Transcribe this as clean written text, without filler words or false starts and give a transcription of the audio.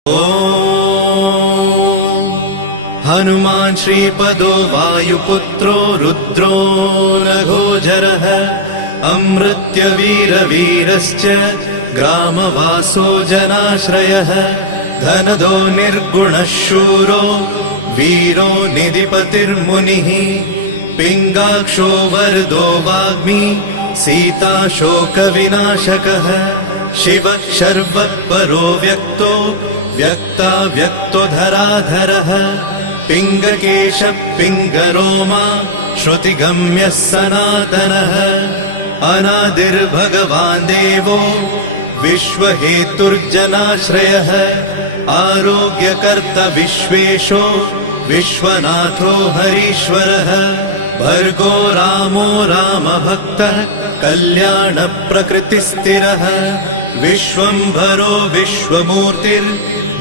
हनुमान् श्रीपदो वायुपुत्रो रुद्रो नघोजरः अमृत्यवीरवीरश्च ग्रामवासो जनाश्रयः धनदो निर्गुणः शूरो वीरो निधिपतिर्मुनिः पिङ्गाक्षो वरदो वाग्मी सीता शोकविनाशकः शिवः शर्वः परो व्यक्तो व्यक्तो धराधरः पिङ्गकेशः पिङ्गरोमा श्रुतिगम्यः सनातनः अनादिर्भगवान् देवो विश्वहेतुर्जनाश्रयः आरोग्यकर्ता विश्वेशो विश्वनाथो हरीश्वरः भर्गो रामो रामभक्तः कल्याणप्रकृतिस्थिरः विश्वम्भरो विश्वमूर्तिर्